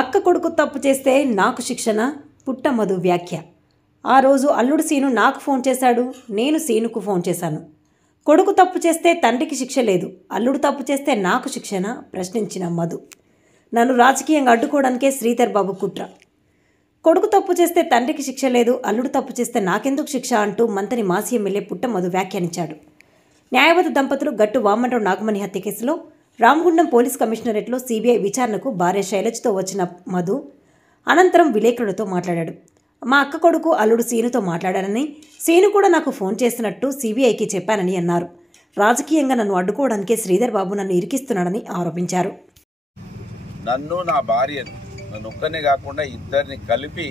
అక్క కొడుకు తప్పు చేస్తే నాకు శిక్షణ పుట్టమధు వ్యాఖ్య. ఆ రోజు అల్లుడు సీను నాకు ఫోన్ చేశాడు, నేను సీనుకు ఫోన్ చేశాను. కొడుకు తప్పు చేస్తే తండ్రికి శిక్ష లేదు, అల్లుడు తప్పు చేస్తే నాకు శిక్షణ ప్రశ్నించిన మధు. నన్ను రాజకీయంగా అడ్డుకోవడానికే శ్రీధర్ బాబు కుట్ర. కొడుకు తప్పు చేస్తే తండ్రికి శిక్ష లేదు, అల్లుడు తప్పు చేస్తే నాకెందుకు శిక్ష అంటూ మంతని మాజీ ఎమ్మెల్యే పుట్టమధు వ్యాఖ్యానించాడు. న్యాయవాద దంపతులు గట్టు వామనరావు నాగమణి హత్య కేసులో రామగుండం పోలీస్ కమిషనరేట్లో సిబిఐ విచారణకు భార్య శైలజతో వచ్చిన మధు అనంతరం విలేకరులతో మాట్లాడాడు. మా అక్క కొడుకు అల్లుడు సీనుతో మాట్లాడానని, సీను కూడా నాకు ఫోన్ చేసినట్టు సిబిఐకి చెప్పానని అన్నారు. రాజకీయంగా నన్ను అడ్డుకోవడానికే శ్రీధర్ బాబు నన్ను ఇరికిస్తున్నాడని ఆరోపించారు. నన్ను నా భార్యను నన్ను ఒక్కనే కాకుండా ఇద్దరిని కలిపి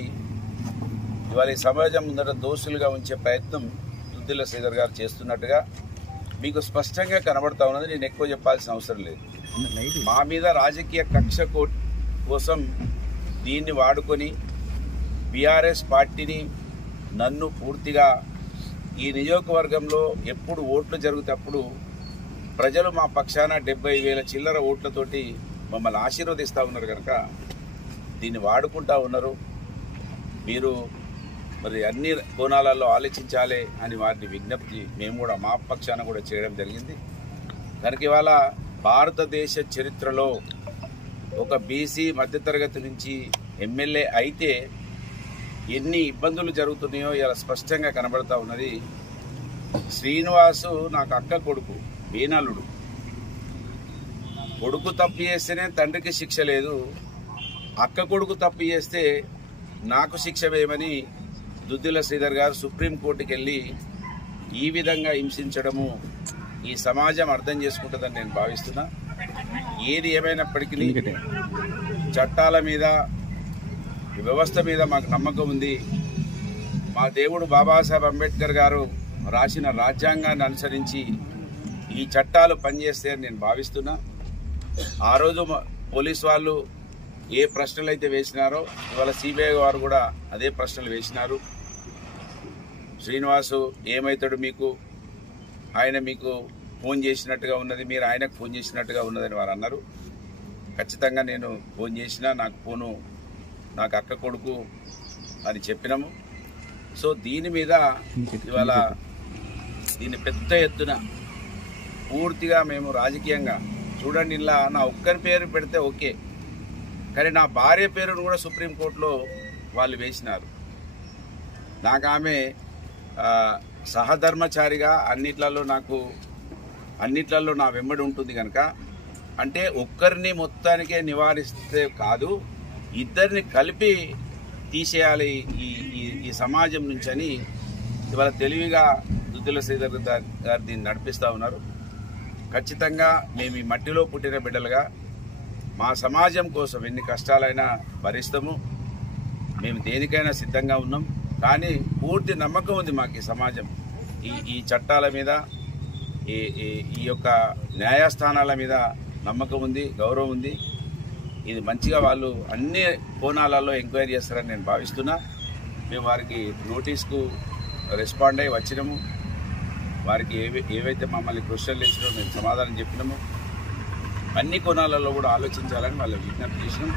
ఇవాళ ఈ సమాజం ముందర దోషులుగా ఉంచే ప్రయత్నం దుద్దిల్ల శ్రీధర్ గారు చేస్తున్నట్టుగా మీకు స్పష్టంగా కనబడతా ఉన్నది. నేను ఎక్కువ చెప్పాల్సిన అవసరం లేదు. మా మీద రాజకీయ కక్ష కోసం దీన్ని వాడుకొని బీఆర్ఎస్ పార్టీని నన్ను పూర్తిగా ఈ నియోజకవర్గంలో ఎప్పుడు ఓట్లు జరుగుతప్పుడు ప్రజలు మా పక్షాన 70,000 చిల్లర ఓట్లతోటి మమ్మల్ని ఆశీర్వదిస్తూ ఉన్నారు కనుక దీన్ని వాడుకుంటూ ఉన్నారు. మీరు మరి అన్ని కోణాలలో ఆలోచించాలి అని వారిని విజ్ఞప్తి మేము కూడా మా పక్షాన కూడా చేయడం జరిగింది. కనుక ఇవాళ భారతదేశ చరిత్రలో ఒక బీసీ మధ్యతరగతి నుంచి ఎమ్మెల్యే అయితే ఎన్ని ఇబ్బందులు జరుగుతున్నాయో ఇలా స్పష్టంగా కనబడతా ఉన్నది. శ్రీనివాసు నాకు అక్క కొడుకు, బీనల్లుడు. కొడుకు తప్పు చేస్తేనే తండ్రికి శిక్ష లేదు, అక్క కొడుకు తప్పు చేస్తే నాకు శిక్ష వేయమని దుద్దిల్ల శ్రీధర్ గారు సుప్రీంకోర్టుకి వెళ్ళి ఈ విధంగా హింసించడము ఈ సమాజం అర్థం చేసుకుంటుందని నేను భావిస్తున్నా. ఏది ఏమైనప్పటికీ చట్టాల మీద, వ్యవస్థ మీద మాకు నమ్మకం ఉంది. మా దేవుడు బాబాసాహెబ్ అంబేద్కర్ గారు రాసిన రాజ్యాంగాన్ని అనుసరించి ఈ చట్టాలు పనిచేస్తాయని నేను భావిస్తున్నా. ఆ రోజు పోలీసు వాళ్ళు ఏ ప్రశ్నలు అయితే వేసినారో ఇవాళ సిబిఐ వారు కూడా అదే ప్రశ్నలు వేసినారు. శ్రీనివాసు ఏమవుతాడు మీకు, ఆయన మీకు ఫోన్ చేసినట్టుగా ఉన్నది, మీరు ఆయనకు ఫోన్ చేసినట్టుగా ఉన్నదని వారు అన్నారు. ఖచ్చితంగా నేను ఫోన్ చేసినా నాకు అక్క కొడుకు అని చెప్పినాము. సో దీని మీద ఇవాళ దీన్ని పెద్ద ఎత్తున పూర్తిగా మేము రాజకీయంగా చూడండి. ఇలా నా ఒక్కరి పేరు పెడితే ఓకే, కానీ నా భార్య పేరును కూడా సుప్రీంకోర్టులో వాళ్ళు వేసినారు. నాకు ఆమె సహధర్మచారిగా అన్నిట్లలో నా వెంబడి ఉంటుంది కనుక, అంటే ఒక్కరిని మొత్తానికే నివారిస్తే కాదు, ఇద్దరిని కలిపి తీసేయాలి ఈ సమాజం నుంచి అని ఇవాళ తెలివిగా దుద్దిల్ల శ్రీధర్ గారు దీన్ని నడిపిస్తూ ఉన్నారు. ఖచ్చితంగా మేము ఈ మట్టిలో పుట్టిన బిడ్డలుగా మా సమాజం కోసం ఎన్ని కష్టాలైనా భరిస్తాము. మేము దేనికైనా సిద్ధంగా ఉన్నాం. కానీ పూర్తి నమ్మకం ఉంది మాకు ఈ సమాజం, ఈ చట్టాల మీద, ఈ యొక్క న్యాయస్థానాల మీద నమ్మకం ఉంది, గౌరవం ఉంది. ఇది మంచిగా వాళ్ళు అన్ని కోణాలలో ఎంక్వైరీ చేస్తారని నేను భావిస్తున్నా. మేము వారికి నోటీస్కు రెస్పాండ్ అయ్యి వచ్చినాము. వారికి ఏవైతే మమ్మల్ని క్వశ్చన్లు వేసినో మేము సమాధానం చెప్పినాము. అన్ని కోణాలలో కూడా ఆలోచించాలని వాళ్ళు విజ్ఞప్తి చేసినాం.